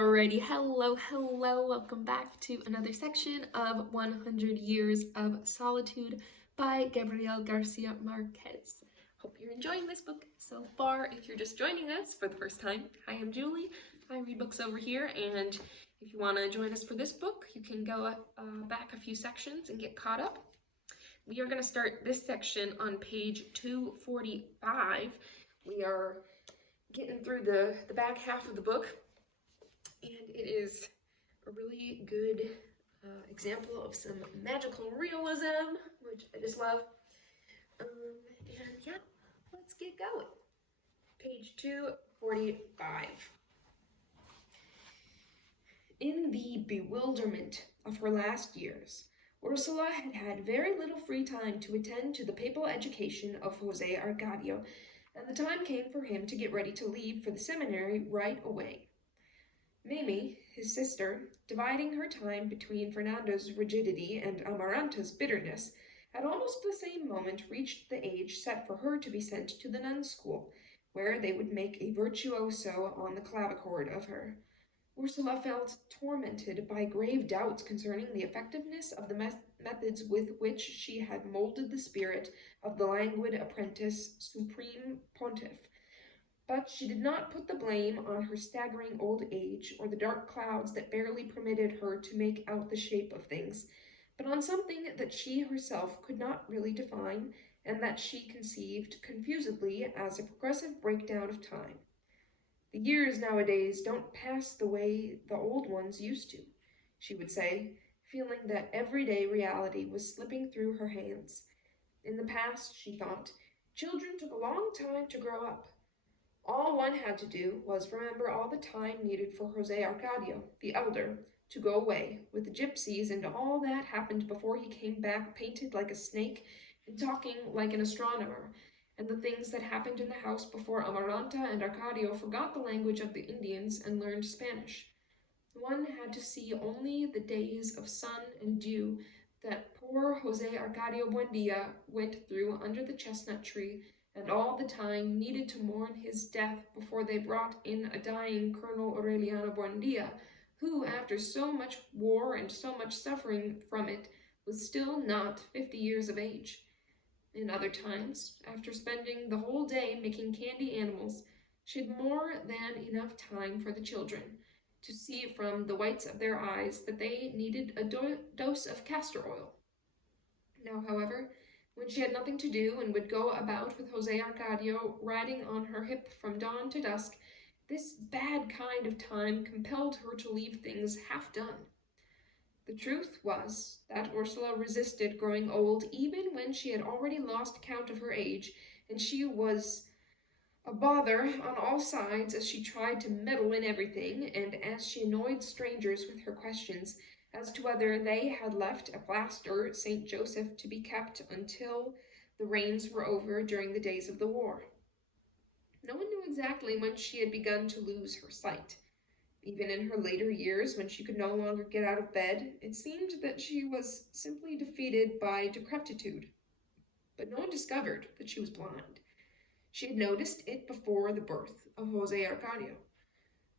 Alrighty, hello, welcome back to another section of 100 Years of Solitude by Gabriel Garcia Marquez. Hope you're enjoying this book so far. If you're just joining us for the first time, hi, I'm Julie. I read books over here, and if you want to join us for this book, you can go back a few sections and get caught up. We are going to start this section on page 245. We are getting through the back half of the book. And it is a really good example of some magical realism, which I just love. And yeah, let's get going. Page 245. In the bewilderment of her last years, Ursula had had very little free time to attend to the papal education of José Arcadio, and the time came for him to get ready to leave for the seminary right away. Mimi, his sister, dividing her time between Fernanda's rigidity and Amaranta's bitterness, at almost the same moment reached the age set for her to be sent to the nuns' school, where they would make a virtuoso on the clavichord of her. Ursula felt tormented by grave doubts concerning the effectiveness of the methods with which she had molded the spirit of the languid apprentice supreme pontiff. But she did not put the blame on her staggering old age or the dark clouds that barely permitted her to make out the shape of things, but on something that she herself could not really define and that she conceived confusedly as a progressive breakdown of time. The years nowadays don't pass the way the old ones used to, she would say, feeling that everyday reality was slipping through her hands. In the past, she thought, children took a long time to grow up. All one had to do was remember all the time needed for José Arcadio, the elder, to go away, with the gypsies and all that happened before he came back painted like a snake and talking like an astronomer, and the things that happened in the house before Amaranta and Arcadio forgot the language of the Indians and learned Spanish. One had to see only the days of sun and dew that poor José Arcadio Buendia went through under the chestnut tree, and all the time needed to mourn his death before they brought in a dying Colonel Aureliano Buendia, who, after so much war and so much suffering from it, was still not 50 years of age. In other times, after spending the whole day making candy animals, she had more than enough time for the children, to see from the whites of their eyes that they needed a dose of castor oil. Now, however, when she had nothing to do and would go about with José Arcadio riding on her hip from dawn to dusk, this bad kind of time compelled her to leave things half done. The truth was that Ursula resisted growing old even when she had already lost count of her age, and she was a bother on all sides as she tried to meddle in everything, and as she annoyed strangers with her questions as to whether they had left a plaster St. Joseph to be kept until the rains were over during the days of the war. No one knew exactly when she had begun to lose her sight. Even in her later years, when she could no longer get out of bed, it seemed that she was simply defeated by decrepitude. But no one discovered that she was blind. She had noticed it before the birth of José Arcadio.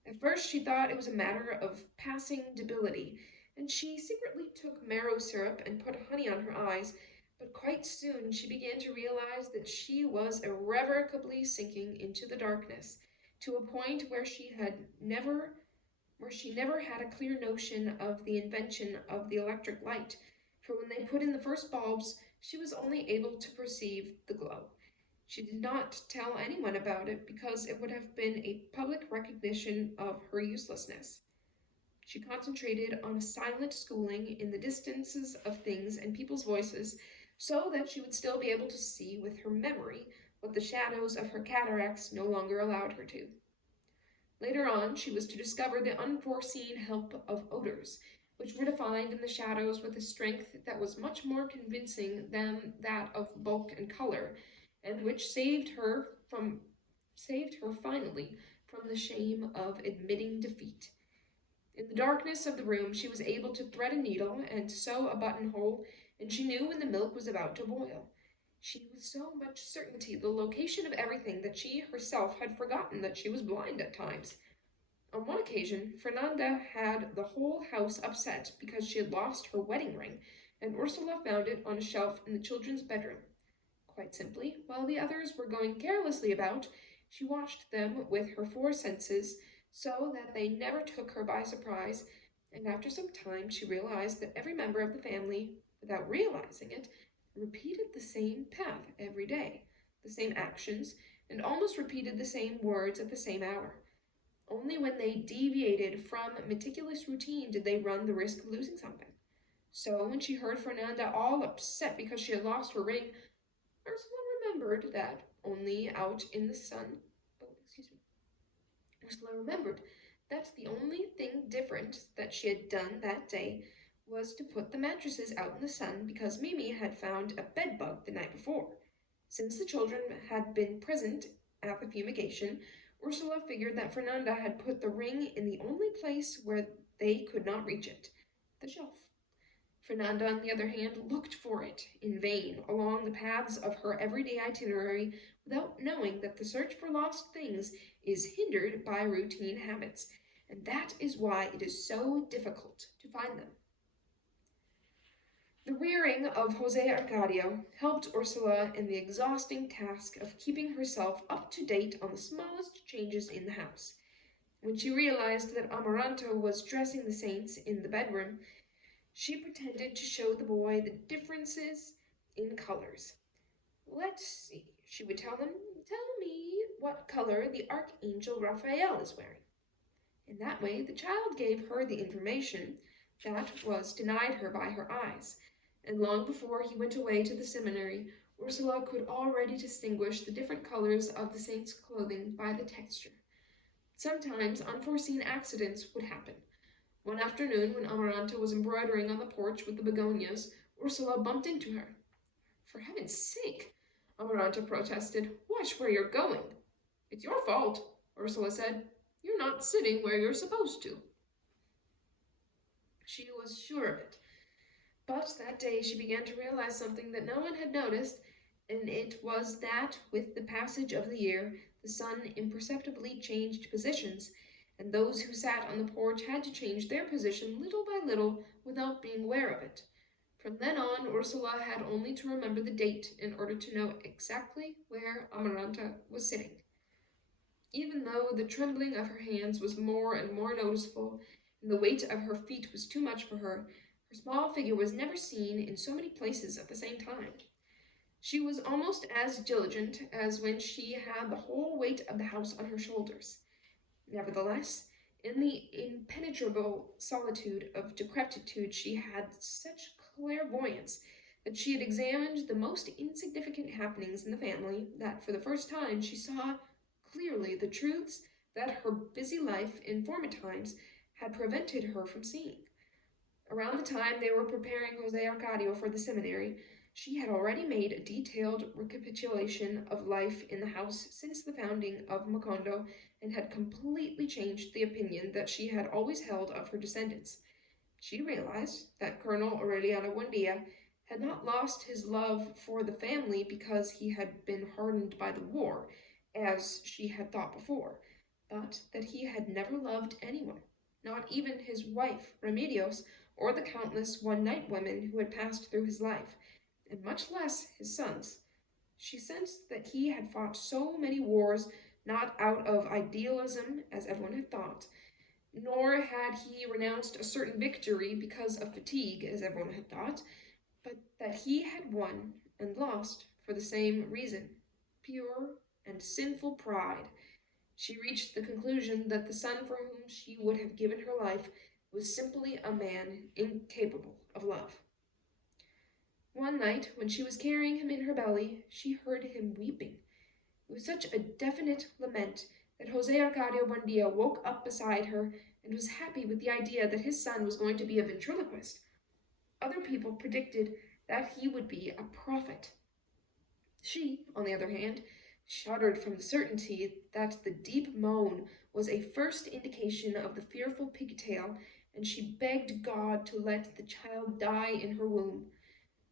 At first she thought it was a matter of passing debility, and she secretly took marrow syrup and put honey on her eyes, but quite soon she began to realize that she was irrevocably sinking into the darkness, to a point where she never had a clear notion of the invention of the electric light, for when they put in the first bulbs, she was only able to perceive the glow. She did not tell anyone about it because it would have been a public recognition of her uselessness. She concentrated on a silent schooling in the distances of things and people's voices so that she would still be able to see with her memory what the shadows of her cataracts no longer allowed her to. Later on, she was to discover the unforeseen help of odors, which were defined in the shadows with a strength that was much more convincing than that of bulk and color, and which saved her finally from the shame of admitting defeat. In the darkness of the room, she was able to thread a needle and sew a buttonhole, and she knew when the milk was about to boil. She knew with so much certainty the location of everything that she herself had forgotten that she was blind at times. On one occasion, Fernanda had the whole house upset because she had lost her wedding ring, and Ursula found it on a shelf in the children's bedroom. Quite simply, while the others were going carelessly about, she watched them with her four senses so that they never took her by surprise, and after some time she realized that every member of the family, without realizing it, repeated the same path every day, the same actions, and almost repeated the same words at the same hour. Only when they deviated from meticulous routine did they run the risk of losing something. So when she heard Fernanda all upset because she had lost her ring, Ursula remembered that only out in the sun. Ursula remembered that the only thing different that she had done that day was to put the mattresses out in the sun because Mimi had found a bed bug the night before. Since the children had been present at the fumigation, Ursula figured that Fernanda had put the ring in the only place where they could not reach it, the shelf. Fernanda, on the other hand, looked for it in vain along the paths of her everyday itinerary without knowing that the search for lost things is hindered by routine habits, and that is why it is so difficult to find them. The rearing of Jose Arcadio helped Ursula in the exhausting task of keeping herself up to date on the smallest changes in the house. When she realized that Amaranta was dressing the saints in the bedroom, she pretended to show the boy the differences in colors. "Let's see," she would tell him. "Tell me what color the Archangel Raphael is wearing." In that way, the child gave her the information that was denied her by her eyes, and long before he went away to the seminary, Ursula could already distinguish the different colors of the saint's clothing by the texture. Sometimes unforeseen accidents would happen. One afternoon, when Amaranta was embroidering on the porch with the begonias, Ursula bumped into her. "For heaven's sake," Amaranta protested, "watch where you're going." "It's your fault," Ursula said. "You're not sitting where you're supposed to." She was sure of it. But that day she began to realize something that no one had noticed, and it was that with the passage of the year, the sun imperceptibly changed positions, and those who sat on the porch had to change their position little by little without being aware of it. From then on, Ursula had only to remember the date in order to know exactly where Amaranta was sitting. Even though the trembling of her hands was more and more noticeable, and the weight of her feet was too much for her, her small figure was never seen in so many places at the same time. She was almost as diligent as when she had the whole weight of the house on her shoulders. Nevertheless, in the impenetrable solitude of decrepitude, she had such clairvoyance that she had examined the most insignificant happenings in the family that for the first time she saw clearly the truths that her busy life in former times had prevented her from seeing. Around the time they were preparing Jose Arcadio for the seminary, she had already made a detailed recapitulation of life in the house since the founding of Macondo and had completely changed the opinion that she had always held of her descendants. She realized that Colonel Aureliano Buendia had not lost his love for the family because he had been hardened by the war, as she had thought before, but that he had never loved anyone, not even his wife, Remedios, or the countless one-night women who had passed through his life, and much less his sons. She sensed that he had fought so many wars not out of idealism, as everyone had thought, nor had he renounced a certain victory because of fatigue, as everyone had thought, but that he had won and lost for the same reason, pure and sinful pride. She reached the conclusion that the son for whom she would have given her life was simply a man incapable of love. One night, when she was carrying him in her belly, she heard him weeping. It was such a definite lament that Jose Arcadio Buendia woke up beside her and was happy with the idea that his son was going to be a ventriloquist. Other people predicted that he would be a prophet. She, on the other hand, shuddered from the certainty that the deep moan was a first indication of the fearful pigtail, and she begged God to let the child die in her womb.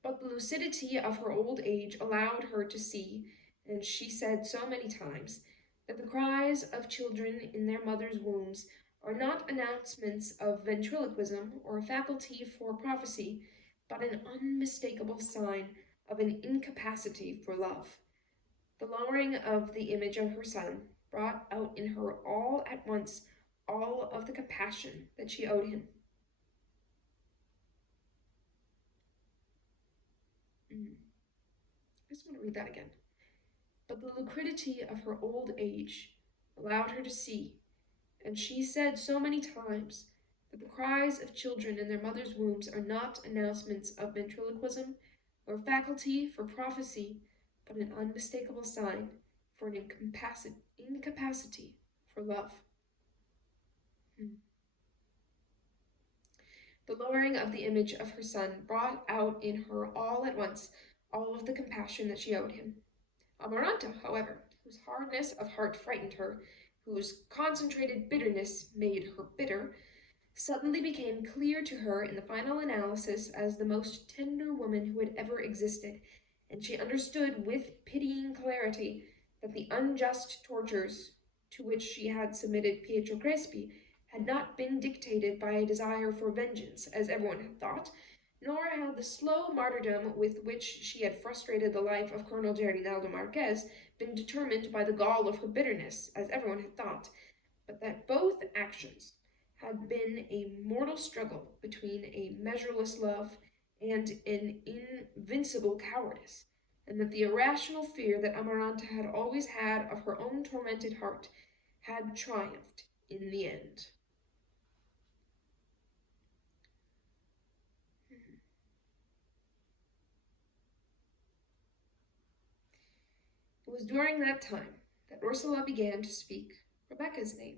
But the lucidity of her old age allowed her to see, and she said so many times, that the cries of children in their mothers' wombs are not announcements of ventriloquism or a faculty for prophecy, but an unmistakable sign of an incapacity for love. The lowering of the image of her son brought out in her all at once all of the compassion that she owed him. I just want to read that again. But the lucridity of her old age allowed her to see, and she said so many times, that the cries of children in their mothers' wombs are not announcements of ventriloquism or faculty for prophecy, but an unmistakable sign for an incapacity for love. The lowering of the image of her son brought out in her all at once all of the compassion that she owed him. Amaranta, however, whose hardness of heart frightened her, whose concentrated bitterness made her bitter, suddenly became clear to her in the final analysis as the most tender woman who had ever existed, and she understood with pitying clarity that the unjust tortures to which she had submitted Pietro Crespi had not been dictated by a desire for vengeance, as everyone had thought, nor had the slow martyrdom with which she had frustrated the life of Colonel Gerinaldo Marquez been determined by the gall of her bitterness, as everyone had thought, but that both actions had been a mortal struggle between a measureless love and an invincible cowardice, and that the irrational fear that Amaranta had always had of her own tormented heart had triumphed in the end. It was during that time that Ursula began to speak Rebeca's name,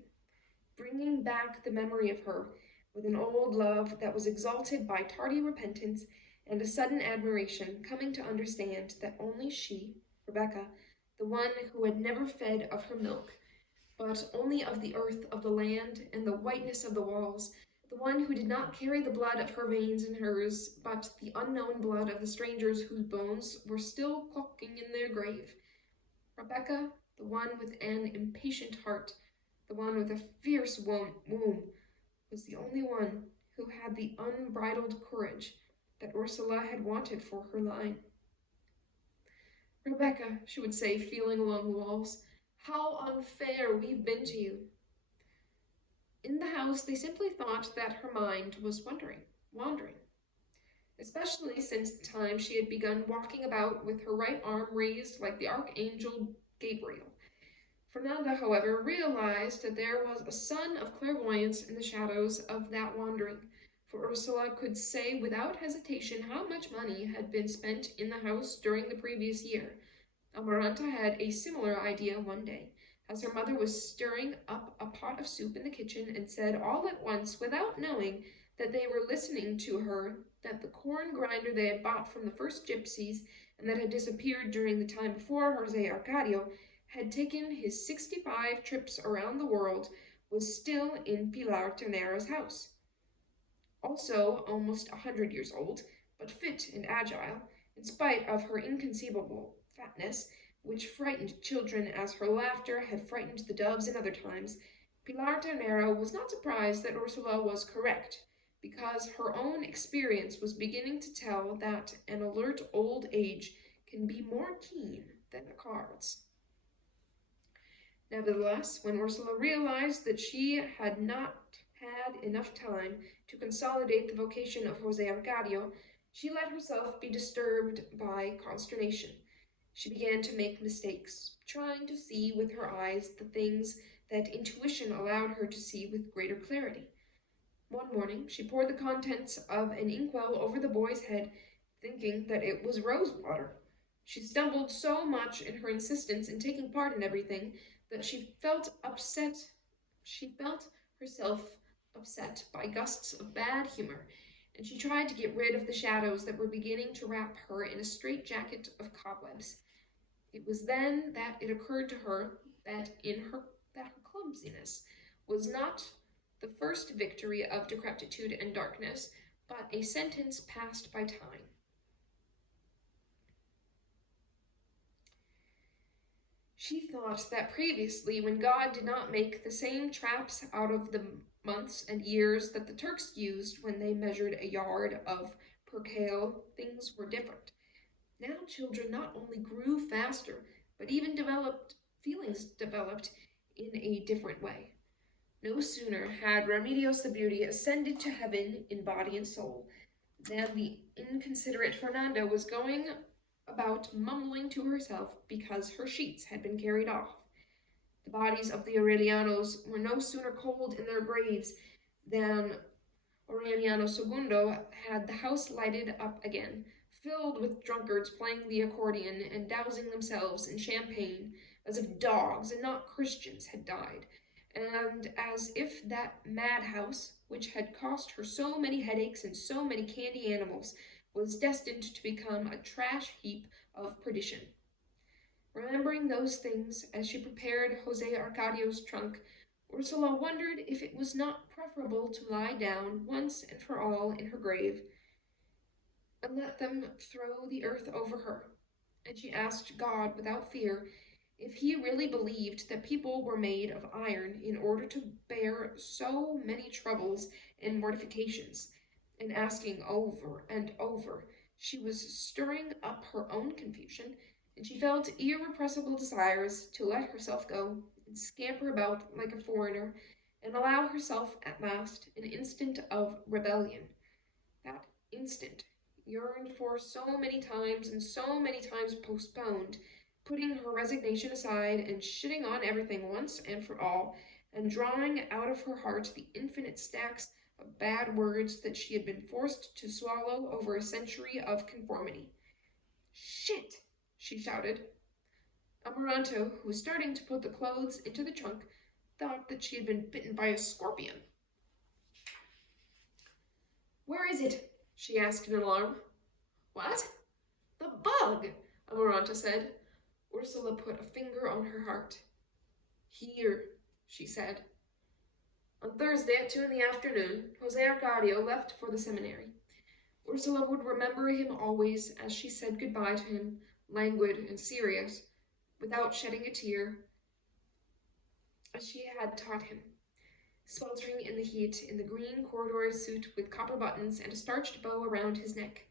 bringing back the memory of her with an old love that was exalted by tardy repentance and a sudden admiration, coming to understand that only she, Rebeca, the one who had never fed of her milk, but only of the earth of the land and the whiteness of the walls, the one who did not carry the blood of her veins in hers, but the unknown blood of the strangers whose bones were still clucking in their grave, Rebeca, the one with an impatient heart, the one with a fierce womb, was the only one who had the unbridled courage that Ursula had wanted for her line. Rebeca, she would say, feeling along the walls, how unfair we've been to you. In the house, they simply thought that her mind was wandering, especially since the time she had begun walking about with her right arm raised like the Archangel Gabriel. Fernanda, however, realized that there was a sun of clairvoyance in the shadows of that wandering, for Ursula could say without hesitation how much money had been spent in the house during the previous year. Amaranta had a similar idea one day, as her mother was stirring up a pot of soup in the kitchen, and said all at once, without knowing that they were listening to her, that the corn grinder they had bought from the first gypsies, and that had disappeared during the time before Jose Arcadio, had taken his 65 trips around the world, was still in Pilar Ternera's house. Also almost 100 years old, but fit and agile, in spite of her inconceivable fatness, which frightened children as her laughter had frightened the doves in other times, Pilar Ternera was not surprised that Ursula was correct, because her own experience was beginning to tell that an alert old age can be more keen than the cards. Nevertheless, when Ursula realized that she had not had enough time to consolidate the vocation of Jose Arcadio, she let herself be disturbed by consternation. She began to make mistakes, trying to see with her eyes the things that intuition allowed her to see with greater clarity. One morning, she poured the contents of an inkwell over the boy's head, thinking that it was rose water. She stumbled so much in her insistence in taking part in everything that she felt herself upset by gusts of bad humor, and she tried to get rid of the shadows that were beginning to wrap her in a straitjacket of cobwebs. It was then that it occurred to her that her clumsiness was not the first victory of decrepitude and darkness, but a sentence passed by time. She thought that previously, when God did not make the same traps out of the months and years that the Turks used when they measured a yard of percale, things were different. Now children not only grew faster, but even feelings developed in a different way. No sooner had Remedios the Beauty ascended to heaven in body and soul than the inconsiderate Fernanda was going about mumbling to herself because her sheets had been carried off. The bodies of the Aurelianos were no sooner cold in their graves than Arcadio Segundo had the house lighted up again, filled with drunkards playing the accordion and dousing themselves in champagne, as if dogs and not Christians had died, and as if that madhouse, which had cost her so many headaches and so many candy animals, was destined to become a trash heap of perdition. Remembering those things as she prepared Jose Arcadio's trunk, Ursula wondered if it was not preferable to lie down once and for all in her grave and let them throw the earth over her. And she asked God without fear if he really believed that people were made of iron in order to bear so many troubles and mortifications. And asking over and over, she was stirring up her own confusion, and she felt irrepressible desires to let herself go and scamper about like a foreigner and allow herself at last an instant of rebellion. That instant, yearned for so many times and so many times postponed, putting her resignation aside and shitting on everything once and for all, and drawing out of her heart the infinite stacks of bad words that she had been forced to swallow over a century of conformity. "Shit!" she shouted. Amaranta, who was starting to put the clothes into the trunk, thought that she had been bitten by a scorpion. "Where is it?" she asked in alarm. "What?" "The bug," Amaranta said. Ursula put a finger on her heart. "Here," she said. On Thursday at 2 in the afternoon, Jose Arcadio left for the seminary. Ursula would remember him always as she said goodbye to him, languid and serious, without shedding a tear, as she had taught him, sweltering in the heat in the green corduroy suit with copper buttons and a starched bow around his neck.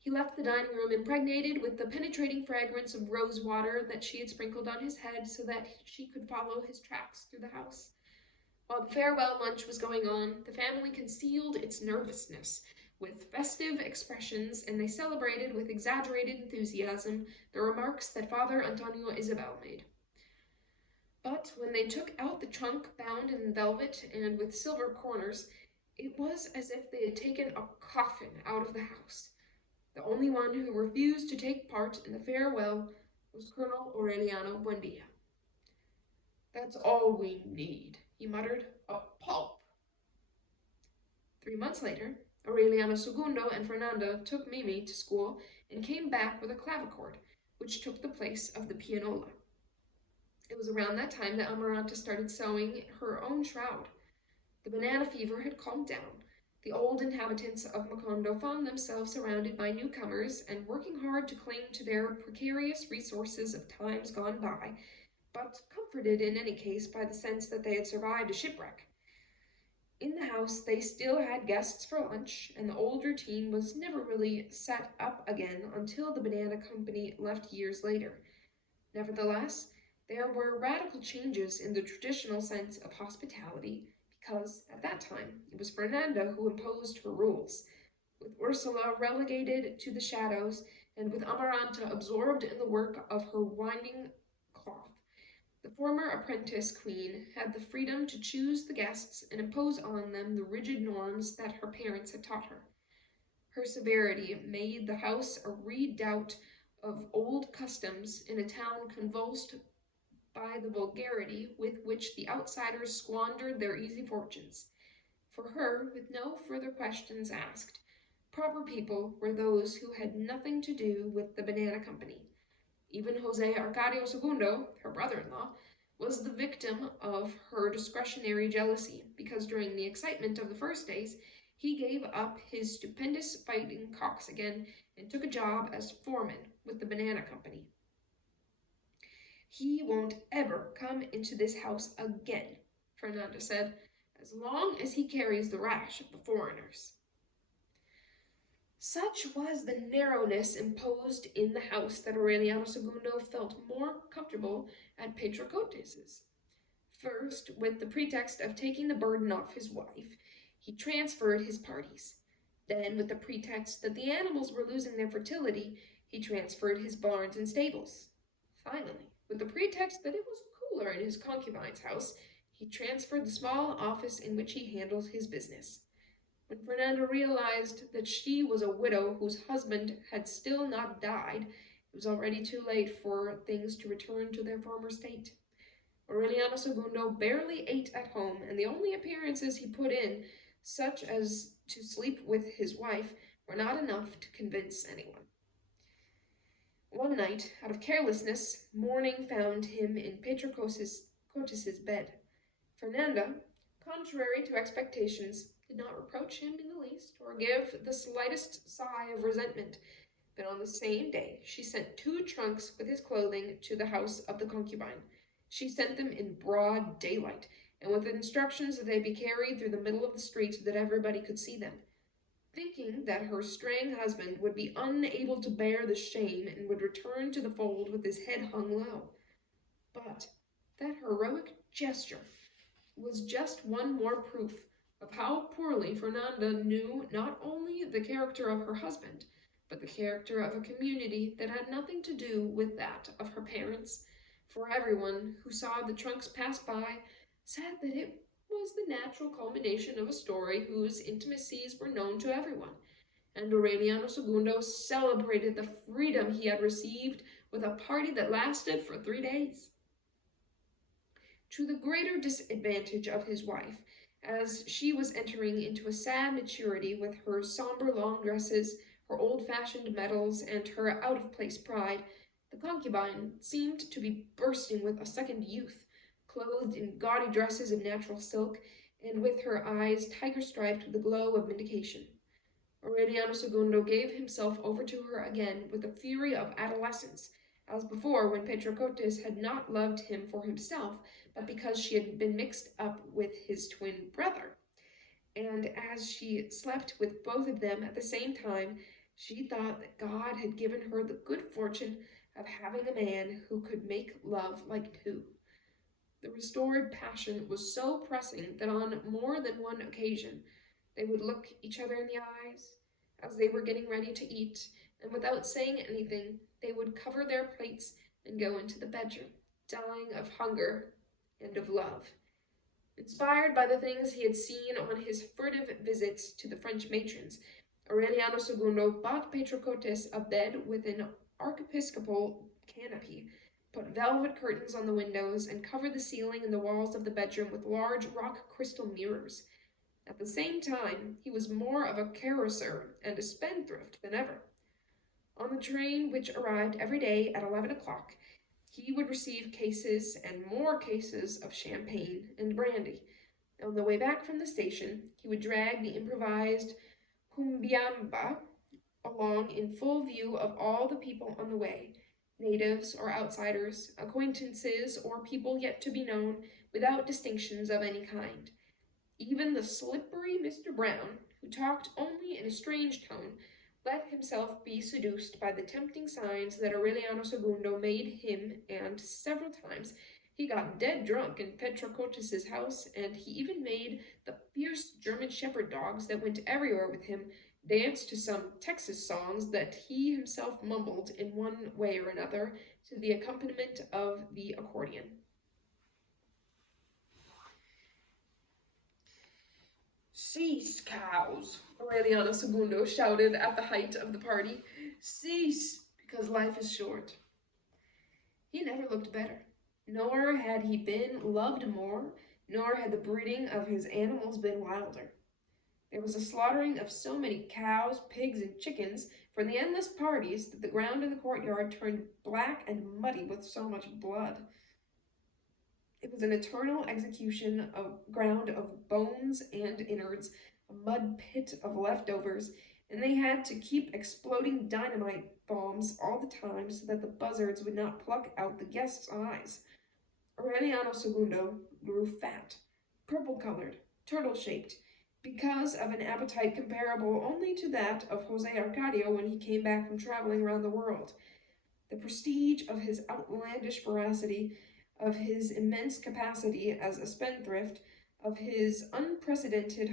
He left the dining room impregnated with the penetrating fragrance of rose water that she had sprinkled on his head so that she could follow his tracks through the house. While the farewell lunch was going on, the family concealed its nervousness with festive expressions, and they celebrated with exaggerated enthusiasm the remarks that Father Antonio Isabel made. But when they took out the trunk bound in velvet and with silver corners, it was as if they had taken a coffin out of the house. The only one who refused to take part in the farewell was Colonel Aureliano Buendia. "That's all we need," he muttered, "a pulp." 3 months later, Aureliano Segundo and Fernanda took Mimi to school and came back with a clavichord, which took the place of the pianola. It was around that time that Amaranta started sewing her own shroud. The banana fever had calmed down. The old inhabitants of Macondo found themselves surrounded by newcomers and working hard to cling to their precarious resources of times gone by, but comforted in any case by the sense that they had survived a shipwreck. In the house, they still had guests for lunch, and the old routine was never really set up again until the banana company left years later. Nevertheless, there were radical changes in the traditional sense of hospitality, because, at that time, it was Fernanda who imposed her rules, with Ursula relegated to the shadows, and with Amaranta absorbed in the work of her winding cloth. The former apprentice queen had the freedom to choose the guests and impose on them the rigid norms that her parents had taught her. Her severity made the house a redoubt of old customs in a town convulsed by the vulgarity with which the outsiders squandered their easy fortunes. For her, with no further questions asked, proper people were those who had nothing to do with the banana company. Even Jose Arcadio Segundo, her brother-in-law, was the victim of her discretionary jealousy, because during the excitement of the first days, he gave up his stupendous fighting cocks again and took a job as foreman with the banana company. "He won't ever come into this house again," Fernanda said, as long as he carries the rash of the foreigners. Such was the narrowness imposed in the house that Aureliano Segundo felt more comfortable at Petrocotes's. First, with the pretext of taking the burden off his wife, he transferred his parties. Then, with the pretext that the animals were losing their fertility, he transferred his barns and stables. Finally, with the pretext that it was cooler in his concubine's house, he transferred the small office in which he handled his business. When Fernanda realized that she was a widow whose husband had still not died, it was already too late for things to return to their former state. Aureliano Segundo barely ate at home, and the only appearances he put in, such as to sleep with his wife, were not enough to convince anyone. One night, out of carelessness, morning found him in Petrocotes's bed. Fernanda, contrary to expectations, did not reproach him in the least, or give the slightest sigh of resentment, but on the same day she sent 2 trunks with his clothing to the house of the concubine. She sent them in broad daylight, and with instructions that they be carried through the middle of the street so that everybody could see them. Thinking that her straying husband would be unable to bear the shame and would return to the fold with his head hung low. But that heroic gesture was just one more proof of how poorly Fernanda knew not only the character of her husband, but the character of a community that had nothing to do with that of her parents, for everyone who saw the trunks pass by said that it was the natural culmination of a story whose intimacies were known to everyone, and Aureliano Segundo celebrated the freedom he had received with a party that lasted for 3 days. To the greater disadvantage of his wife, as she was entering into a sad maturity with her somber long dresses, her old-fashioned medals, and her out-of-place pride, the concubine seemed to be bursting with a second youth, clothed in gaudy dresses of natural silk, and with her eyes tiger-striped with the glow of vindication. Aureliano Segundo gave himself over to her again with the fury of adolescence, as before when Petrocotes had not loved him for himself, but because she had been mixed up with his twin brother. And as she slept with both of them at the same time, she thought that God had given her the good fortune of having a man who could make love like 2. The restored passion was so pressing that on more than one occasion they would look each other in the eyes as they were getting ready to eat, and without saying anything, they would cover their plates and go into the bedroom, dying of hunger and of love. Inspired by the things he had seen on his furtive visits to the French matrons, Aureliano Segundo bought Petrocotes a bed with an archiepiscopal canopy, put velvet curtains on the windows, and covered the ceiling and the walls of the bedroom with large rock crystal mirrors. At the same time, he was more of a caresser and a spendthrift than ever. On the train, which arrived every day at 11 o'clock, he would receive cases and more cases of champagne and brandy. On the way back from the station, he would drag the improvised cumbiamba along in full view of all the people on the way, natives or outsiders, acquaintances or people yet to be known, without distinctions of any kind. Even the slippery Mr. Brown, who talked only in a strange tone, let himself be seduced by the tempting signs that Aureliano Segundo made him, and several times he got dead drunk in Petrocotes's house, and he even made the fierce German shepherd dogs that went everywhere with him dance to some Texas songs that he himself mumbled in one way or another to the accompaniment of the accordion. "Cease, cows!" Aureliano Segundo shouted at the height of the party. "Cease, because life is short." He never looked better, nor had he been loved more, nor had the breeding of his animals been wilder. There was a slaughtering of so many cows, pigs, and chickens for the endless parties that the ground in the courtyard turned black and muddy with so much blood. It was an eternal execution of ground of bones and innards, a mud pit of leftovers, and they had to keep exploding dynamite bombs all the time so that the buzzards would not pluck out the guests' eyes. Aureliano Segundo grew fat, purple-colored, turtle-shaped, because of an appetite comparable only to that of Jose Arcadio when he came back from traveling around the world. The prestige of his outlandish veracity, of his immense capacity as a spendthrift, of his unprecedented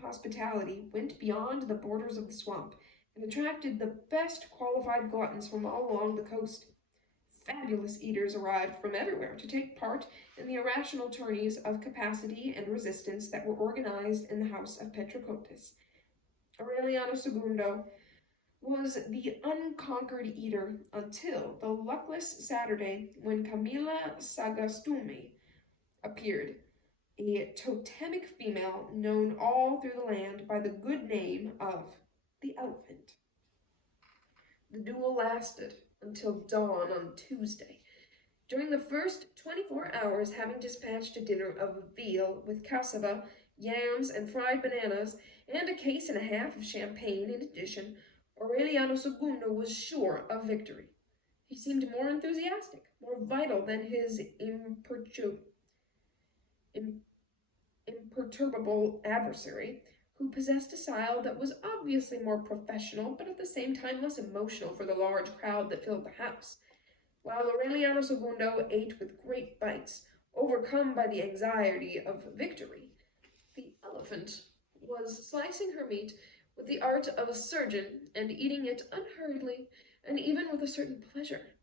hospitality went beyond the borders of the swamp and attracted the best qualified gluttons from all along the coast. Fabulous eaters arrived from everywhere to take part in the irrational tourneys of capacity and resistance that were organized in the house of Petrocotis. Aureliano Segundo was the unconquered eater until the luckless Saturday when Camilla Sagastume appeared, a totemic female known all through the land by the good name of the Elephant. The duel lasted until dawn on Tuesday. During the first 24 hours, having dispatched a dinner of veal with cassava, yams, and fried bananas, and a case and a half of champagne in addition, Aureliano Segundo was sure of victory. He seemed more enthusiastic, more vital than his imperturbable adversary, who possessed a style that was obviously more professional, but at the same time less emotional for the large crowd that filled the house. While Aureliano Segundo ate with great bites, overcome by the anxiety of victory, the Elephant was slicing her meat with the art of a surgeon and eating it unhurriedly and even with a certain pleasure.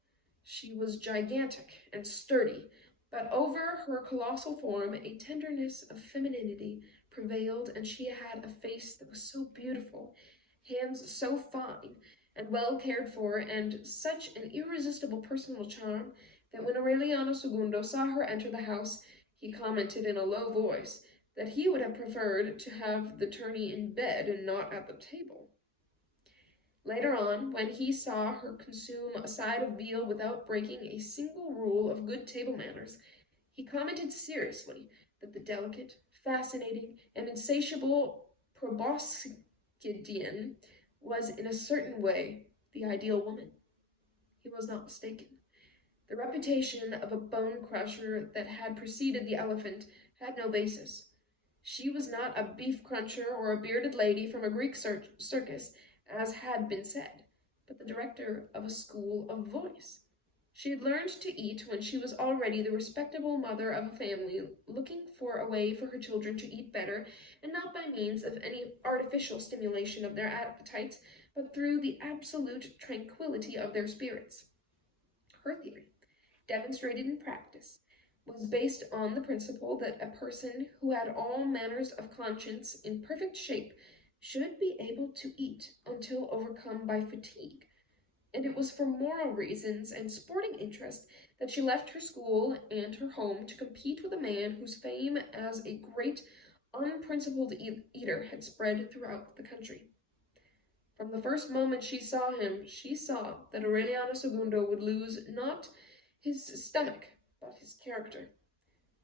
She was gigantic and sturdy, but over her colossal form a tenderness of femininity prevailed, and she had a face that was so beautiful, hands so fine and well cared for, and such an irresistible personal charm that when Aureliano Segundo saw her enter the house, he commented in a low voice that he would have preferred to have the tourney in bed and not at the table. Later on, when he saw her consume a side of veal without breaking a single rule of good table manners, he commented seriously that the delicate, fascinating, and insatiable proboscidean was in a certain way the ideal woman. He was not mistaken. The reputation of a bone crusher that had preceded the Elephant had no basis. She was not a beef cruncher or a bearded lady from a Greek circus, as had been said, but the director of a school of voice. She had learned to eat when she was already the respectable mother of a family, looking for a way for her children to eat better, and not by means of any artificial stimulation of their appetites, but through the absolute tranquility of their spirits. Her theory, demonstrated in practice, was based on the principle that a person who had all manners of conscience in perfect shape should be able to eat until overcome by fatigue, and it was for moral reasons and sporting interest that she left her school and her home to compete with a man whose fame as a great, unprincipled eater had spread throughout the country. From the first moment she saw him, she saw that Aureliano Segundo would lose not his stomach, but his character.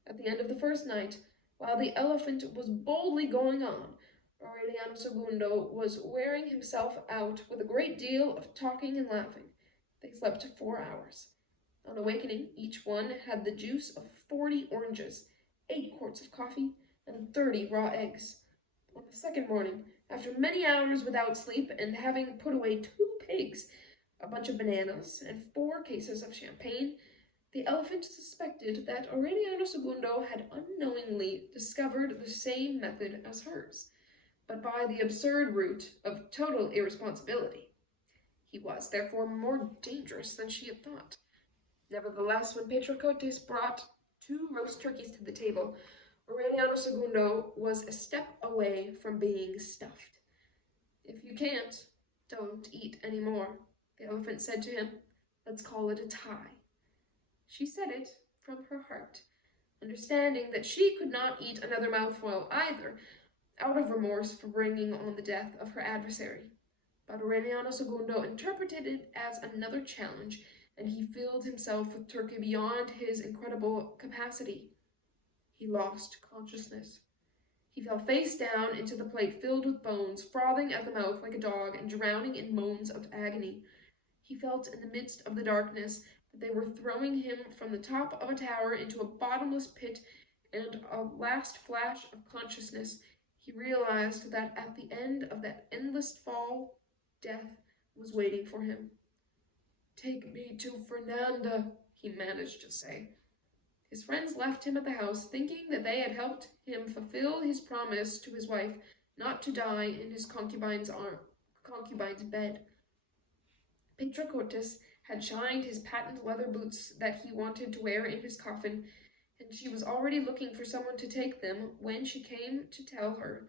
At the end of the first night, while the Elephant was boldly going on, Aureliano Segundo was wearing himself out with a great deal of talking and laughing. They slept 4 hours. On awakening, each one had the juice of 40 oranges, 8 quarts of coffee, and 30 raw eggs. On the second morning, after many hours without sleep and having put away 2 pigs, a bunch of bananas, and 4 cases of champagne, the Elephant suspected that Aureliano Segundo had unknowingly discovered the same method as hers, but by the absurd route of total irresponsibility. He was, therefore, more dangerous than she had thought. Nevertheless, when Petrocotis brought 2 roast turkeys to the table, Aureliano Segundo was a step away from being stuffed. "If you can't, don't eat any more," the Elephant said to him. "Let's call it a tie." She said it from her heart, understanding that she could not eat another mouthful either, out of remorse for bringing on the death of her adversary. But Aureliano Segundo interpreted it as another challenge, and he filled himself with turkey beyond his incredible capacity. He lost consciousness. He fell face down into the plate filled with bones, frothing at the mouth like a dog and drowning in moans of agony. He felt in the midst of the darkness that they were throwing him from the top of a tower into a bottomless pit, and a last flash of consciousness, he realized that at the end of that endless fall, death was waiting for him. "Take me to Fernanda," he managed to say. His friends left him at the house, thinking that they had helped him fulfill his promise to his wife not to die in his concubine's bed. Patroclus had shined his patent leather boots that he wanted to wear in his coffin, and she was already looking for someone to take them when she came to tell her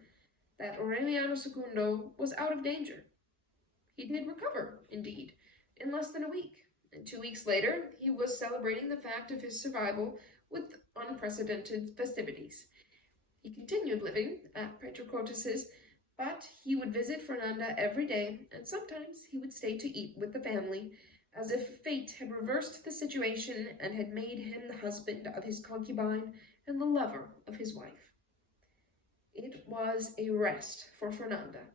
that Aureliano Segundo was out of danger. He did recover, indeed, in less than a week, and 2 weeks later he was celebrating the fact of his survival with unprecedented festivities. He continued living at Patroclus', but he would visit Fernanda every day, and sometimes he would stay to eat with the family, as if fate had reversed the situation and had made him the husband of his concubine and the lover of his wife. It was a rest for Fernanda.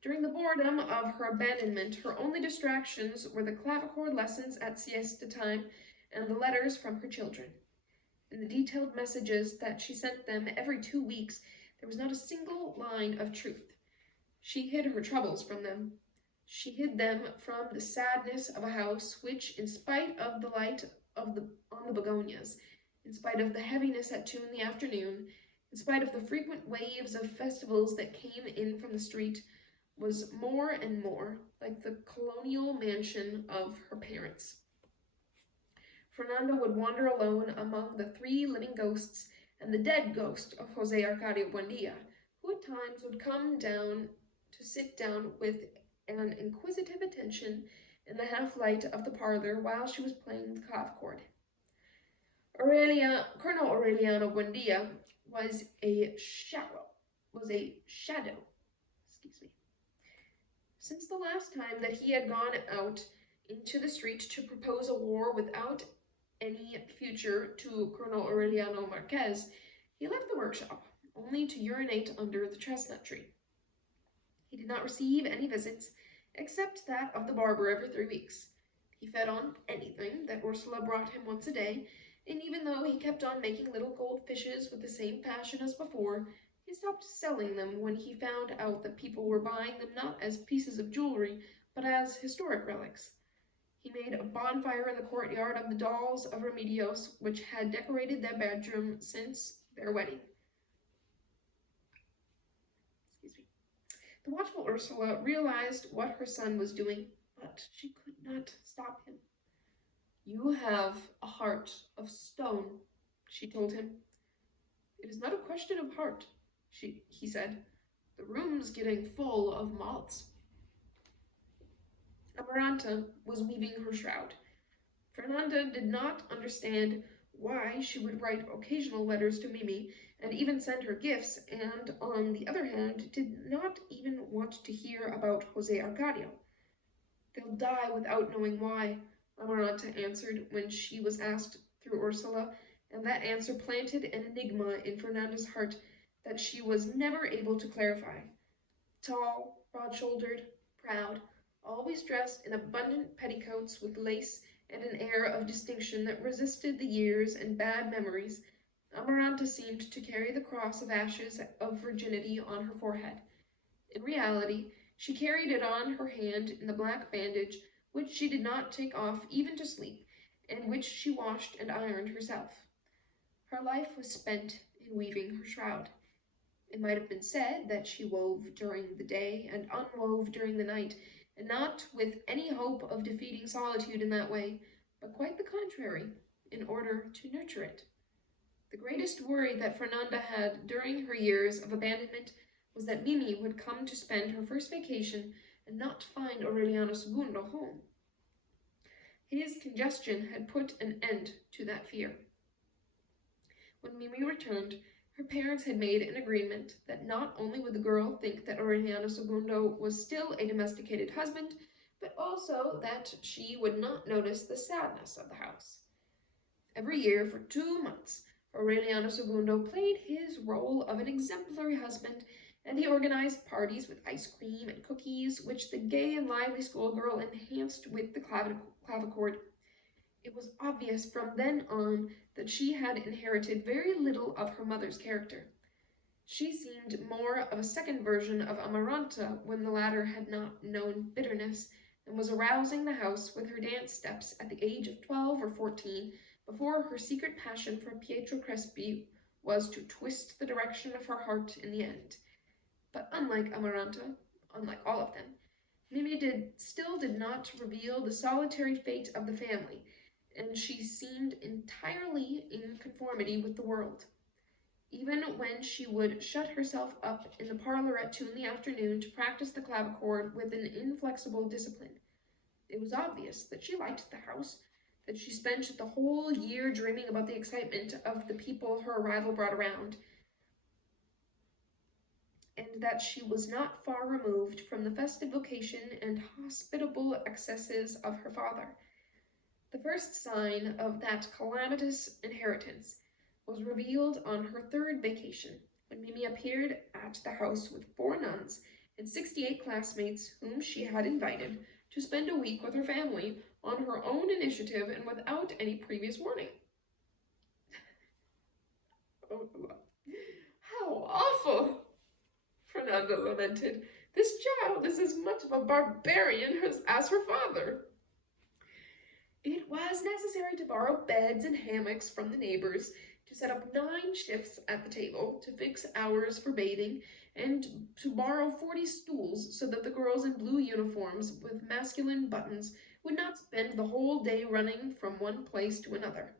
During the boredom of her abandonment, her only distractions were the clavichord lessons at siesta time and the letters from her children. In the detailed messages that she sent them every 2 weeks, there was not a single line of truth. She hid her troubles from them. She hid them from the sadness of a house which, in spite of the light on the begonias, in spite of the heaviness at 2 in the afternoon, in spite of the frequent waves of festivals that came in from the street, was more and more like the colonial mansion of her parents. Fernanda would wander alone among the 3 living ghosts and the dead ghost of Jose Arcadio Buendia, who at times would come down to sit down with an inquisitive attention in the half-light of the parlor while she was playing the clavichord. Colonel Aureliano Buendia was a shadow. Since the last time that he had gone out into the street to propose a war without any future to Colonel Aureliano Marquez, he left the workshop, only to urinate under the chestnut tree. He did not receive any visits, except that of the barber every 3 weeks. He fed on anything that Ursula brought him once a day, and even though he kept on making little gold fishes with the same passion as before, he stopped selling them when he found out that people were buying them not as pieces of jewelry, but as historic relics. He made a bonfire in the courtyard of the dolls of Remedios, which had decorated their bedroom since their wedding. The watchful Ursula realized what her son was doing, but she could not stop him. "You have a heart of stone," she told him. "It is not a question of heart," he said. "The room's getting full of moths." Amaranta was weaving her shroud. Fernanda did not understand why she would write occasional letters to Mimi and even send her gifts, and on the other hand did not even want to hear about Jose Arcadio. "They'll die without knowing why," Amaranta answered when she was asked through Ursula, and that answer planted an enigma in Fernanda's heart that she was never able to clarify. Tall, broad-shouldered, proud, always dressed in abundant petticoats with lace and an air of distinction that resisted the years and bad memories, Amaranta seemed to carry the cross of ashes of virginity on her forehead. In reality, she carried it on her hand in the black bandage, which she did not take off even to sleep, and which she washed and ironed herself. Her life was spent in weaving her shroud. It might have been said that she wove during the day and unwove during the night, and not with any hope of defeating solitude in that way, but quite the contrary, in order to nurture it. The greatest worry that Fernanda had during her years of abandonment was that Mimi would come to spend her first vacation and not find Aureliano Segundo home. His congestion had put an end to that fear. When Mimi returned, her parents had made an agreement that not only would the girl think that Aureliano Segundo was still a domesticated husband, but also that she would not notice the sadness of the house. Every year for 2 months, Aureliano Segundo played his role of an exemplary husband, and he organized parties with ice cream and cookies, which the gay and lively schoolgirl enhanced with the clavichord. It was obvious from then on that she had inherited very little of her mother's character. She seemed more of a second version of Amaranta when the latter had not known bitterness, and was arousing the house with her dance steps at the age of 12 or 14, before her secret passion for Pietro Crespi was to twist the direction of her heart in the end. But unlike Amaranta, unlike all of them, Mimi still did not reveal the solitary fate of the family, and she seemed entirely in conformity with the world. Even when she would shut herself up in the parlor at 2 in the afternoon to practice the clavichord with an inflexible discipline, it was obvious that she liked the house, that she spent the whole year dreaming about the excitement of the people her arrival brought around, and that she was not far removed from the festive vocation and hospitable excesses of her father. The first sign of that calamitous inheritance was revealed on her third vacation, when Mimi appeared at the house with 4 nuns and 68 classmates whom she had invited to spend a week with her family on her own initiative and without any previous warning. Oh, how awful! Fernanda lamented. This child is as much of a barbarian as her father. It was necessary to borrow beds and hammocks from the neighbors, to set up 9 shifts at the table, to fix hours for bathing, and to borrow 40 stools so that the girls in blue uniforms with masculine buttons would not spend the whole day running from one place to another.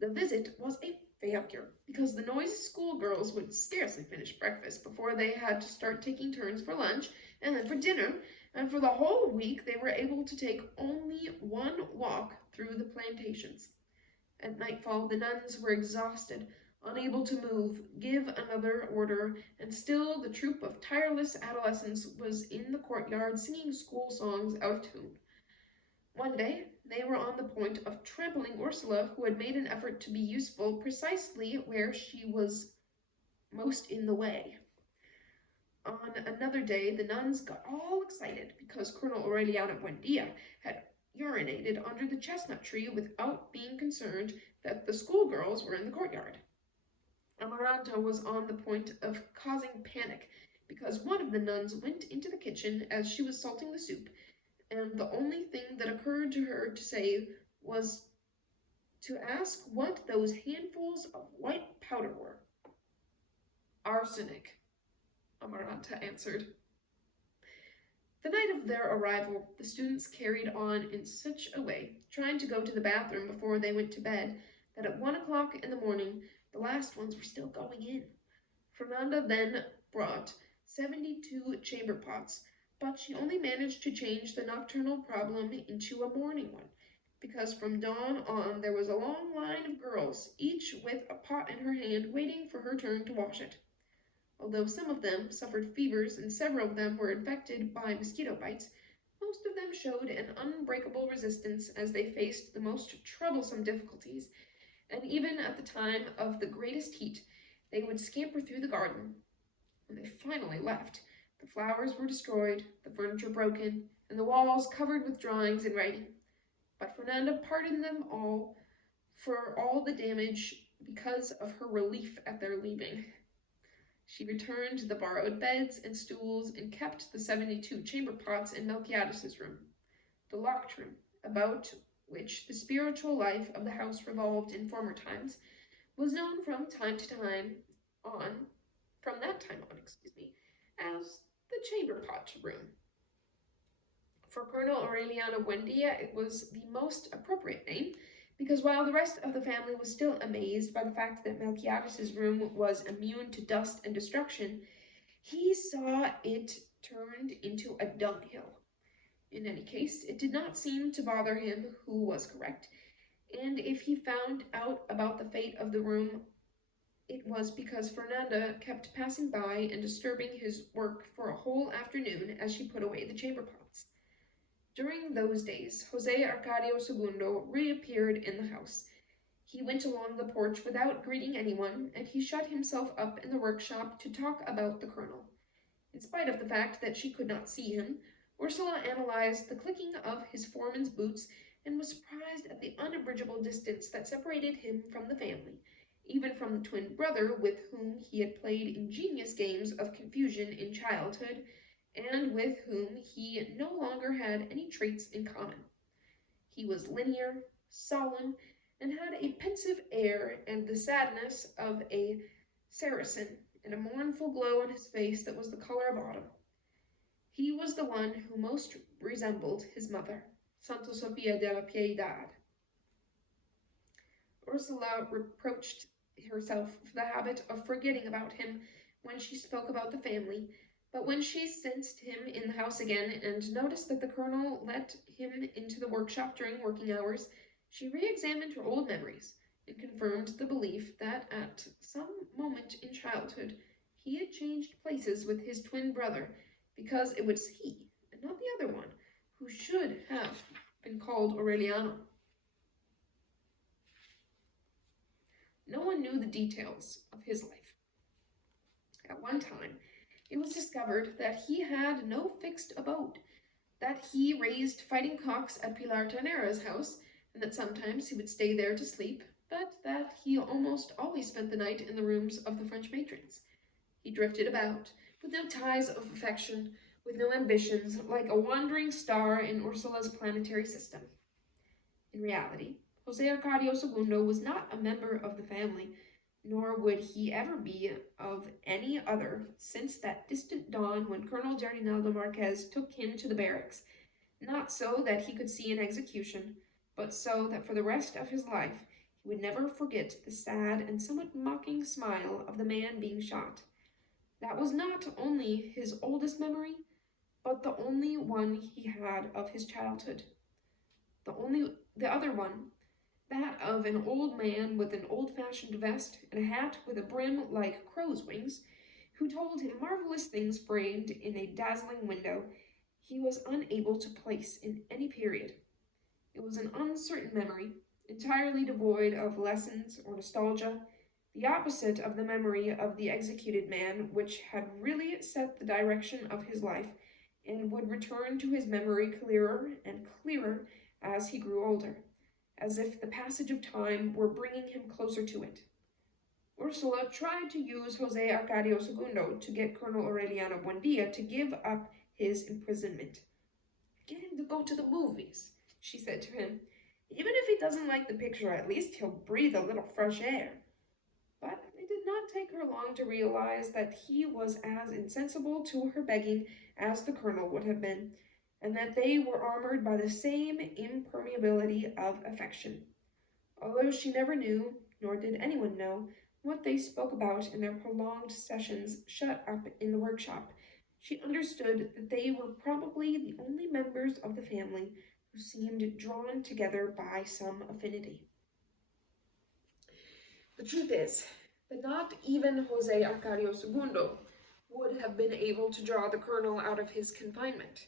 The visit was a failure, because the noisy schoolgirls would scarcely finish breakfast before they had to start taking turns for lunch and then for dinner, and for the whole week they were able to take only 1 walk through the plantations. At nightfall the nuns were exhausted, unable to move, give another order, and still the troop of tireless adolescents was in the courtyard singing school songs out of tune. One day they were on the point of trampling Ursula, who had made an effort to be useful precisely where she was most in the way. On another day the nuns got all excited because Colonel Aureliano had urinated under the chestnut tree without being concerned that the schoolgirls were in the courtyard. Amaranta was on the point of causing panic because one of the nuns went into the kitchen as she was salting the soup, and the only thing that occurred to her to say was to ask what those handfuls of white powder were. Arsenic, Amaranta answered. The night of their arrival, the students carried on in such a way, trying to go to the bathroom before they went to bed, that at 1 o'clock in the morning, the last ones were still going in. Fernanda then brought 72 chamber pots, but she only managed to change the nocturnal problem into a morning one, because from dawn on there was a long line of girls, each with a pot in her hand, waiting for her turn to wash it. Although some of them suffered fevers and several of them were infected by mosquito bites, most of them showed an unbreakable resistance as they faced the most troublesome difficulties, and even at the time of the greatest heat, they would scamper through the garden. When they finally left, the flowers were destroyed, the furniture broken, and the walls covered with drawings and writing. But Fernanda pardoned them all for all the damage because of her relief at their leaving. She returned the borrowed beds and stools and kept the 72 chamber pots in Melchiades's room, the locked room, about which the spiritual life of the house revolved in former times, was known from that time on, as the chamber pot room. For Colonel Aureliano Buendia, it was the most appropriate name, because while the rest of the family was still amazed by the fact that Melchiades's room was immune to dust and destruction, he saw it turned into a dunghill. In any case, it did not seem to bother him who was correct, and if he found out about the fate of the room, it was because Fernanda kept passing by and disturbing his work for a whole afternoon as she put away the chamber pots. During those days, Jose Arcadio Segundo reappeared in the house. He went along the porch without greeting anyone, and he shut himself up in the workshop to talk about the colonel. In spite of the fact that she could not see him, Ursula analyzed the clicking of his foreman's boots and was surprised at the unabridgeable distance that separated him from the family, even from the twin brother with whom he had played ingenious games of confusion in childhood, and with whom he no longer had any traits in common. He was linear, solemn, and had a pensive air and the sadness of a Saracen, and a mournful glow on his face that was the color of autumn. He was the one who most resembled his mother, Santa Sofia de la Piedad. Ursula reproached herself for the habit of forgetting about him when she spoke about the family, but when she sensed him in the house again and noticed that the colonel let him into the workshop during working hours, she re-examined her old memories and confirmed the belief that at some moment in childhood he had changed places with his twin brother, because it was he, and not the other one, who should have been called Aureliano. No one knew the details of his life. At one time, it was discovered that he had no fixed abode, that he raised fighting cocks at Pilar Ternera's house, and that sometimes he would stay there to sleep, but that he almost always spent the night in the rooms of the French matrons. He drifted about, with no ties of affection, with no ambitions, like a wandering star in Ursula's planetary system. In reality, José Arcadio Segundo was not a member of the family, nor would he ever be of any other since that distant dawn when Colonel Gerinaldo Marquez took him to the barracks, not so that he could see an execution, but so that for the rest of his life he would never forget the sad and somewhat mocking smile of the man being shot. That was not only his oldest memory, but the only one he had of his childhood. The other one, that of an old man with an old-fashioned vest and a hat with a brim like crow's wings, who told him marvelous things framed in a dazzling window, he was unable to place in any period. It was an uncertain memory, entirely devoid of lessons or nostalgia, the opposite of the memory of the executed man, which had really set the direction of his life, and would return to his memory clearer and clearer as he grew older, as if the passage of time were bringing him closer to it. Ursula tried to use José Arcadio Segundo to get Colonel Aureliano Buendia to give up his imprisonment. "Get him to go to the movies," she said to him. "Even if he doesn't like the picture, at least he'll breathe a little fresh air." But it did not take her long to realize that he was as insensible to her begging as the colonel would have been, and that they were armored by the same impermeability of affection. Although she never knew, nor did anyone know, what they spoke about in their prolonged sessions shut up in the workshop, she understood that they were probably the only members of the family who seemed drawn together by some affinity. The truth is that not even José Arcadio Segundo would have been able to draw the colonel out of his confinement.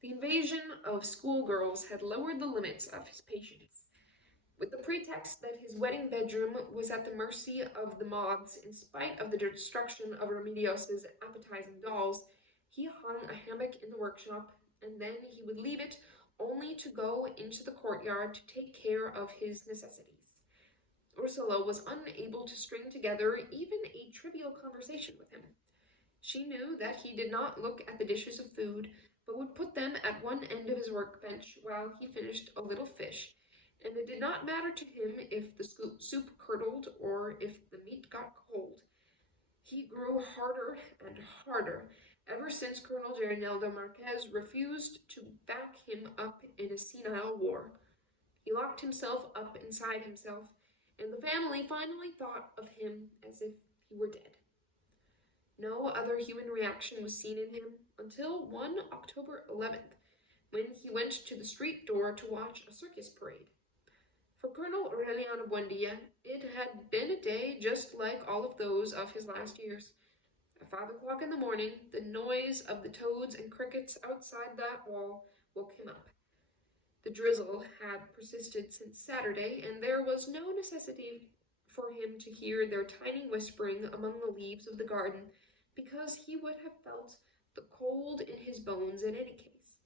The invasion of schoolgirls had lowered the limits of his patience. With the pretext that his wedding bedroom was at the mercy of the moths in spite of the destruction of Remedios's appetizing dolls, he hung a hammock in the workshop, and then he would leave it only to go into the courtyard to take care of his necessities. Ursula was unable to string together even a trivial conversation with him. She knew that he did not look at the dishes of food, but would put them at one end of his workbench while he finished a little fish, and it did not matter to him if the soup curdled or if the meat got cold. He grew harder and harder ever since Colonel Gerinaldo Marquez refused to back him up in a senile war. He locked himself up inside himself, and the family finally thought of him as if he were dead. No other human reaction was seen in him until one October 11th, when he went to the street door to watch a circus parade. For Colonel Aureliano Buendia, it had been a day just like all of those of his last years. At 5 o'clock in the morning, the noise of the toads and crickets outside that wall woke him up. The drizzle had persisted since Saturday, and there was no necessity for him to hear their tiny whispering among the leaves of the garden, because he would have felt the cold in his bones in any case.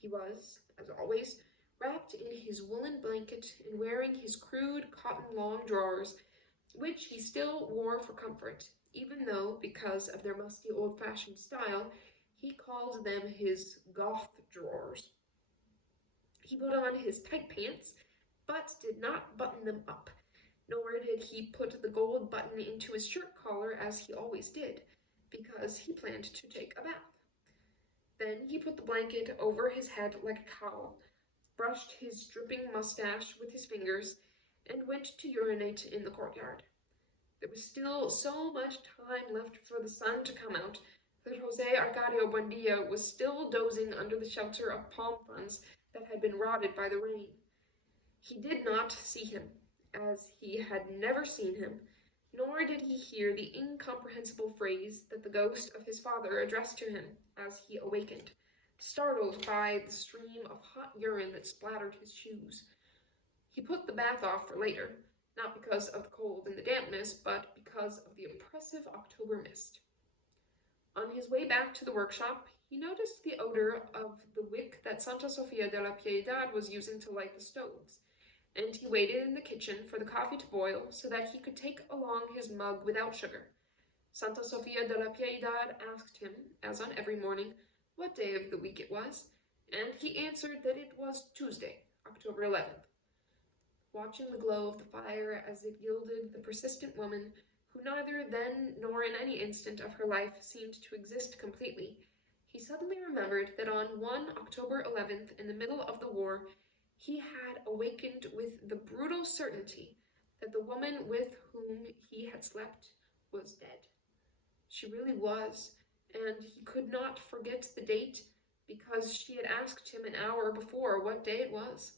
He was, as always, wrapped in his woolen blanket and wearing his crude cotton long drawers, which he still wore for comfort, even though, because of their musty old-fashioned style, he called them his goth drawers. He put on his tight pants, but did not button them up, nor did he put the gold button into his shirt collar as he always did, because he planned to take a bath. Then he put the blanket over his head like a cowl, brushed his dripping mustache with his fingers, and went to urinate in the courtyard. There was still so much time left for the sun to come out that José Arcadio Buendia was still dozing under the shelter of palm fronds that had been rotted by the rain. He did not see him, as he had never seen him, nor did he hear the incomprehensible phrase that the ghost of his father addressed to him as he awakened, startled by the stream of hot urine that splattered his shoes. He put the bath off for later, not because of the cold and the dampness, but because of the oppressive October mist. On his way back to the workshop, he noticed the odor of the wick that Santa Sofia de la Piedad was using to light the stoves, and he waited in the kitchen for the coffee to boil so that he could take along his mug without sugar. Santa Sofia de la Piedad asked him, as on every morning, what day of the week it was, and he answered that it was Tuesday, October 11th. Watching the glow of the fire as it gilded the persistent woman, who neither then nor in any instant of her life seemed to exist completely, he suddenly remembered that on one October 11th, in the middle of the war, he had awakened with the brutal certainty that the woman with whom he had slept was dead. She really was, and he could not forget the date because she had asked him an hour before what day it was.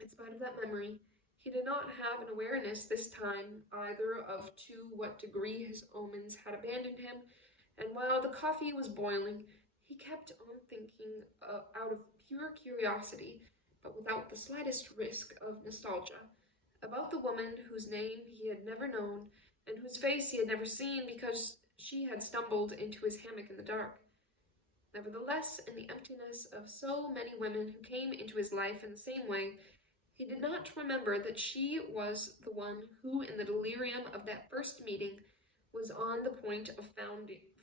In spite of that memory, he did not have an awareness this time either of to what degree his omens had abandoned him, and while the coffee was boiling, he kept on thinking out of pure curiosity, but without the slightest risk of nostalgia, about the woman whose name he had never known and whose face he had never seen because she had stumbled into his hammock in the dark. Nevertheless, in the emptiness of so many women who came into his life in the same way, he did not remember that she was the one who, in the delirium of that first meeting, was on the point of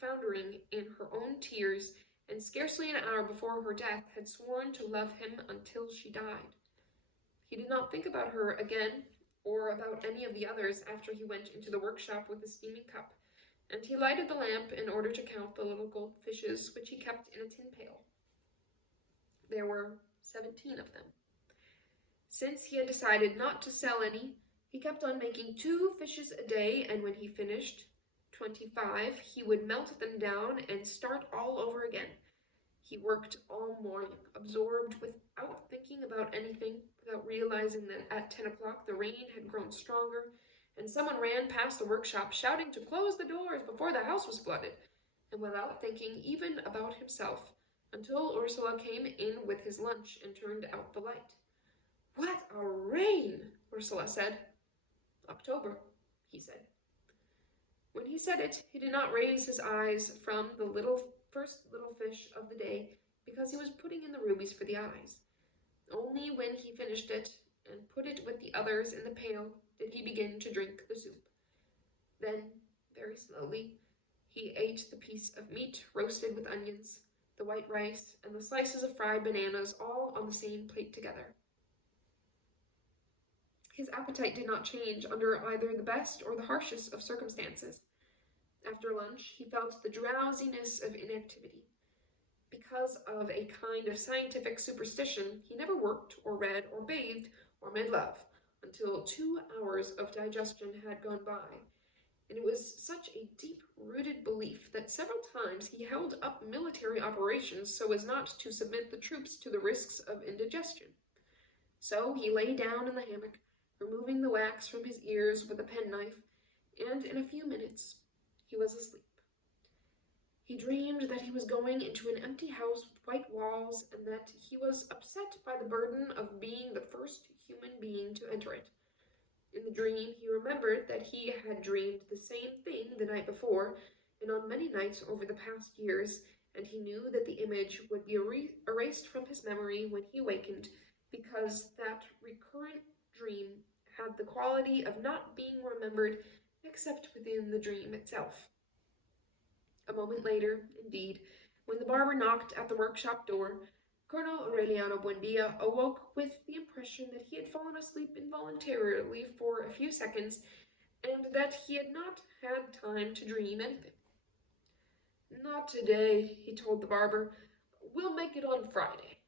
foundering in her own tears, and scarcely an hour before her death had sworn to love him until she died. He did not think about her again, or about any of the others after he went into the workshop with the steaming cup, and he lighted the lamp in order to count the little gold fishes which he kept in a tin pail. There were 17 of them. Since he had decided not to sell any, he kept on making 2 fishes a day, and when he finished 25, he would melt them down and start all over again. He worked all morning, absorbed without thinking about anything, without realizing that at 10 o'clock the rain had grown stronger, and someone ran past the workshop shouting to close the doors before the house was flooded, and without thinking even about himself, until Ursula came in with his lunch and turned out the light. "What a rain!" Ursula said. "October," he said. When he said it, he did not raise his eyes from the first little fish of the day, because he was putting in the rubies for the eyes. Only when he finished it, and put it with the others in the pail, did he begin to drink the soup. Then, very slowly, he ate the piece of meat roasted with onions, the white rice, and the slices of fried bananas all on the same plate together. His appetite did not change under either the best or the harshest of circumstances. After lunch, he felt the drowsiness of inactivity. Because of a kind of scientific superstition, he never worked or read or bathed or made love until 2 hours of digestion had gone by, and it was such a deep-rooted belief that several times he held up military operations so as not to submit the troops to the risks of indigestion. So he lay down in the hammock, removing the wax from his ears with a penknife, and in a few minutes he was asleep. He dreamed that he was going into an empty house with white walls, and that he was upset by the burden of being the first human being to enter it. In the dream, he remembered that he had dreamed the same thing the night before, and on many nights over the past years, and he knew that the image would be erased from his memory when he awakened, because that recurrent dream had the quality of not being remembered except within the dream itself. A moment later, indeed, when the barber knocked at the workshop door, Colonel Aureliano Buendia awoke with the impression that he had fallen asleep involuntarily for a few seconds, and that he had not had time to dream anything. "Not today," he told the barber. "We'll make it on Friday."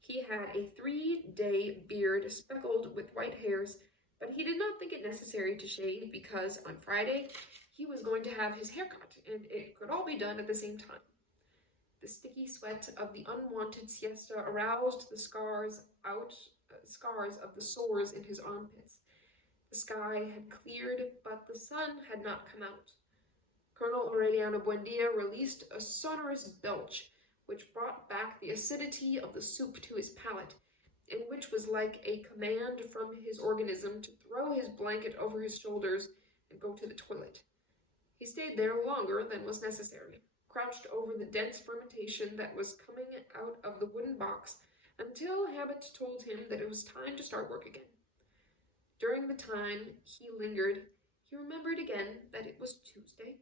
He had a 3-day beard speckled with white hairs, but he did not think it necessary to shave because on Friday he was going to have his hair cut, and it could all be done at the same time. The sticky sweat of the unwanted siesta aroused the scars of the sores in his armpits. The sky had cleared, but the sun had not come out. Colonel Aureliano Buendia released a sonorous belch, which brought back the acidity of the soup to his palate, and which was like a command from his organism to throw his blanket over his shoulders and go to the toilet. He stayed there longer than was necessary, crouched over the dense fermentation that was coming out of the wooden box, until habit told him that it was time to start work again. During the time he lingered, he remembered again that it was Tuesday,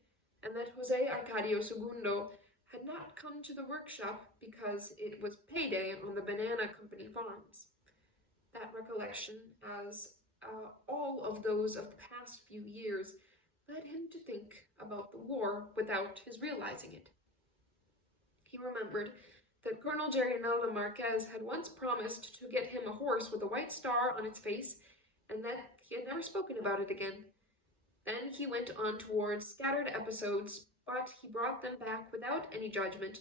and that Jose Arcadio Segundo had not come to the workshop because it was payday on the Banana Company farms. That recollection, as all of those of the past few years, led him to think about the war without his realizing it. He remembered that Colonel Gerrinaldo Marquez had once promised to get him a horse with a white star on its face, and that he had never spoken about it again. Then he went on towards scattered episodes, but he brought them back without any judgment,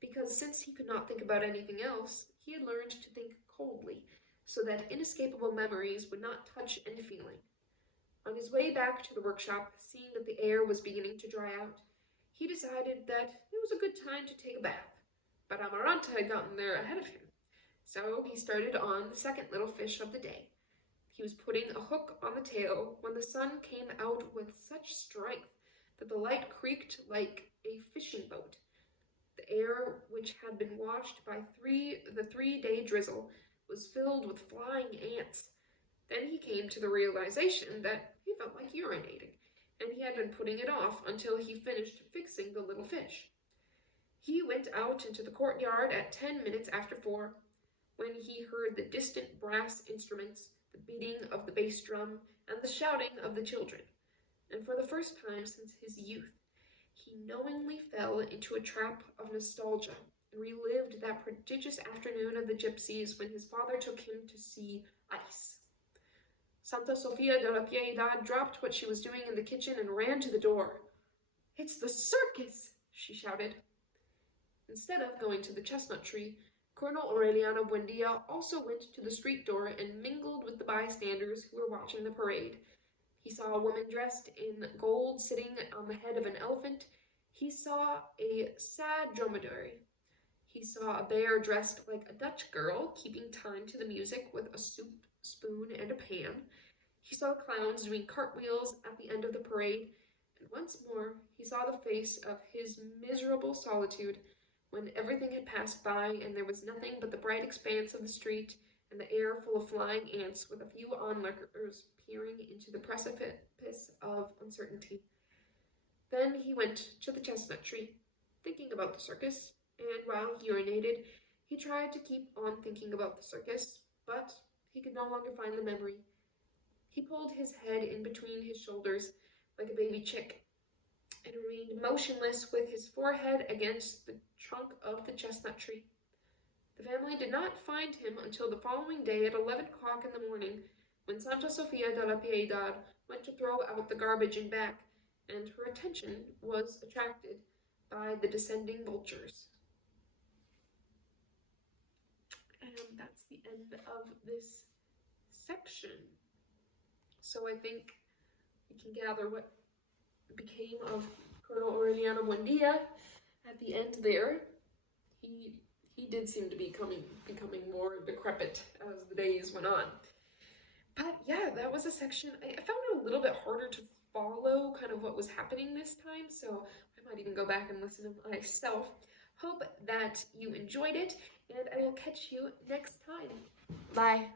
because since he could not think about anything else, he had learned to think coldly, so that inescapable memories would not touch any feeling. On his way back to the workshop, seeing that the air was beginning to dry out, he decided that it was a good time to take a bath, but Amaranta had gotten there ahead of him, so he started on the second little fish of the day. He was putting a hook on the tail when the sun came out with such strength that the light creaked like a fishing boat. The air, which had been washed by the 3-day drizzle, was filled with flying ants. Then he came to the realization that he felt like urinating, and he had been putting it off until he finished fixing the little fish. He went out into the courtyard at 10 minutes after 4, when he heard the distant brass instruments, the beating of the bass drum, and the shouting of the children. And for the first time since his youth, he knowingly fell into a trap of nostalgia and relived that prodigious afternoon of the gypsies when his father took him to see ice. Santa Sofia de la Piedad dropped what she was doing in the kitchen and ran to the door. "It's the circus!" she shouted. Instead of going to the chestnut tree, Colonel Aureliano Buendia also went to the street door and mingled with the bystanders who were watching the parade. He saw a woman dressed in gold sitting on the head of an elephant. He saw a sad dromedary. He saw a bear dressed like a Dutch girl, keeping time to the music with a soup spoon and a pan. He saw clowns doing cartwheels at the end of the parade, and once more he saw the face of his miserable solitude when everything had passed by and there was nothing but the bright expanse of the street and the air full of flying ants with a few onlookers peering into the precipice of uncertainty. Then he went to the chestnut tree, thinking about the circus, and while he urinated, he tried to keep on thinking about the circus, but he could no longer find the memory. He pulled his head in between his shoulders like a baby chick and remained motionless with his forehead against the trunk of the chestnut tree. The family did not find him until the following day at 11 o'clock in the morning, when Santa Sofia de la Piedad went to throw out the garbage and back, and her attention was attracted by the descending vultures. And that's the end of this section. So I think we can gather what became of Colonel Aureliano Buendia at the end there. He did seem to be becoming more decrepit as the days went on. But yeah, that was a section. I found it a little bit harder to follow kind of what was happening this time, so I might even go back and listen to myself. Hope that you enjoyed it, and I will catch you next time. Bye.